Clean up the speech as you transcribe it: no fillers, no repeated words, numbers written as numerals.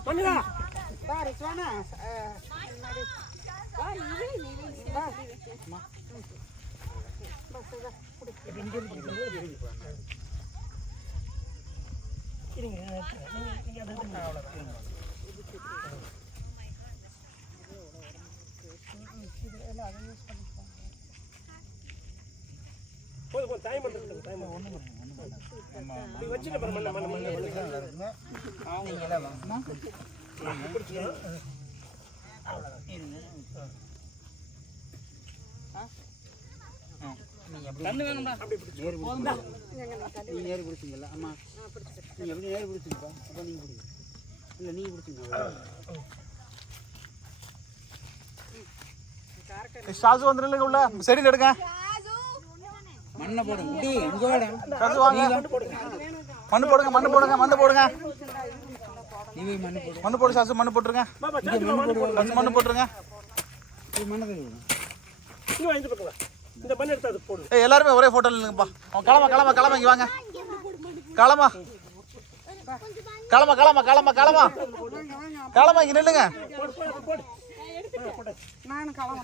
பண்ணுடா பாரு சோனா வா நீ வா போதும் டைம் பண்ணுறது டைம் ஒன்று நீ வச்சுட்டு பாரு மண்ணை மண்ணை மண்ணை அவங்க எல்லாம் வாங்கம்மா தண்ணி வேணும்டா அப்படி நேரு போதும்டா நீ நேரு பிடிச்சிங்கல்ல அம்மா நீ எப்படி நேரு பிடிச்சிங்கப்பா அப்போ நீங்கள் பிடிங்க இல்லை நீங்கள் பிடிச்சிங்க ஷாசு வந்துருங்க உள்ள செடி எடுங்க மண்ணை போடுங்க குட்டி இங்கே வாடா ஷாசு வாங்க மண்ணு போடுங்க மண்ணு போடுங்க மண்ணு போடுங்க நீ மண்ணு போடு மண்ணு போடு ஷாசு மண்ணு போட்டுருங்க மண்ணு போட்டுருங்க மண்ணை கழுவு இன்னும் வாங்கிட்டு போக்கலாம் இந்த மண் எடுத்து அது போடு ஏய் எல்லாரும் ஒரே போட்டோல நில்லுங்கப்பா கிளம்ப கிளம்ப கிளம்ப இங்க வாங்க கிளம்ப கிளம்ப கிளம்ப கிளம்ப கிளம்ப கிளம்ப இங்க நில்லுங்க நானும் களம்